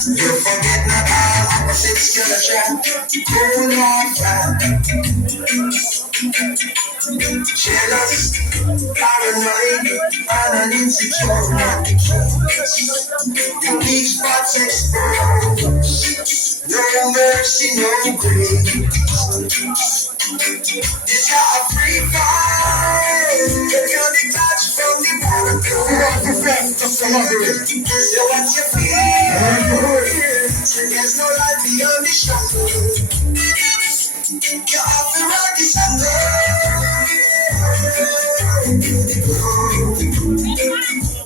You forget not all opposites gonna try. Cool on fire. Jealous, paranoid, and an insecure not the case. You need spots exposed. No mercy, no grace. This a free fall. You can't detach from the barricade. So what you feel? Say there's no life beyond the shadow. You're off the road, this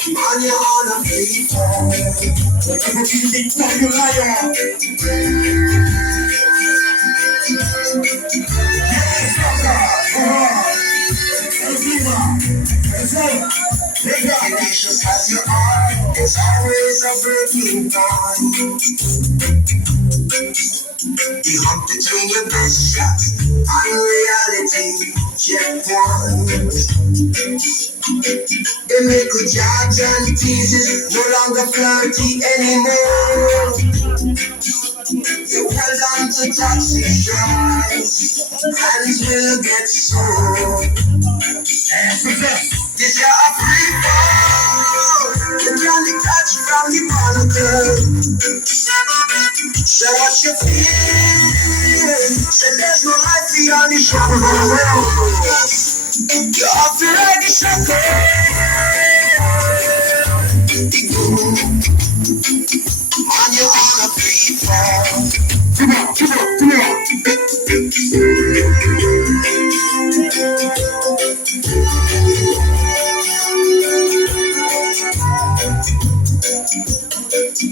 and you're on a free fall. Everything that you liar. Tenacious as you are, there's always a breaking point. The hump between your best shots and reality, checkpoint. They make good jobs and teases, no longer flirty anymore. You hold on to toxic drives, hands will get sore. This your free fall. You can't detach from the monitor. Say what you feel. Say there's no life beyond the shadow. You have to ride the shadow. And you're on a free fall. Come on, come on, come on.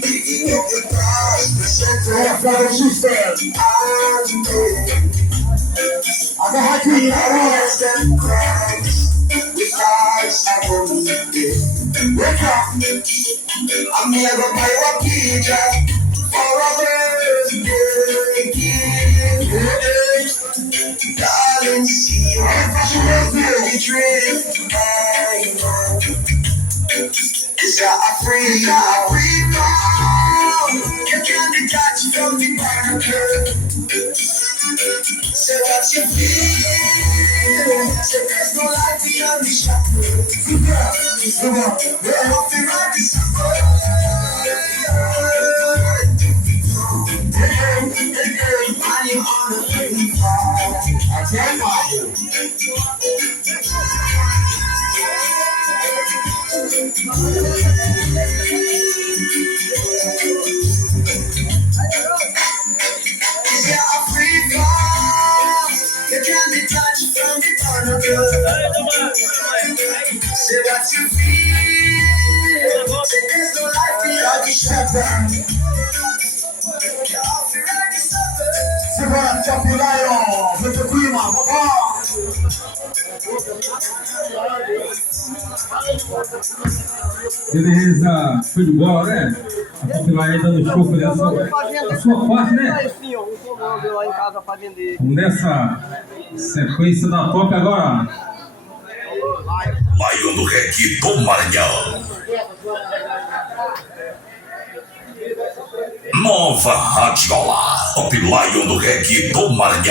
Picking up the cross, the center of what she said. I got to eat cross and cross. With eyes I will meet it. Wake up. I'm never by a pizza for a birthday gift. Darling, see you. Really drift by. Is that a free fall? You can't detach from the barricade. Say what you feel. Say there's no life beyond the shadow. We're off the road, this is and you're on a free fall. I tell you. Is there a free fall? You can't detach from the barricade. Say what you feel. Say there's no life beyond the shadow. You're off the road, this C'est quoi la champion lion? C'est le prix, ma papa. Beleza, show de bola, né? A Popular dando show nessa a sua parte, né? Vamos nessa sequência da top agora. Lion do Reggae do Maranhão. Nova Radiola, Top Lion do Reggae do Maranhão.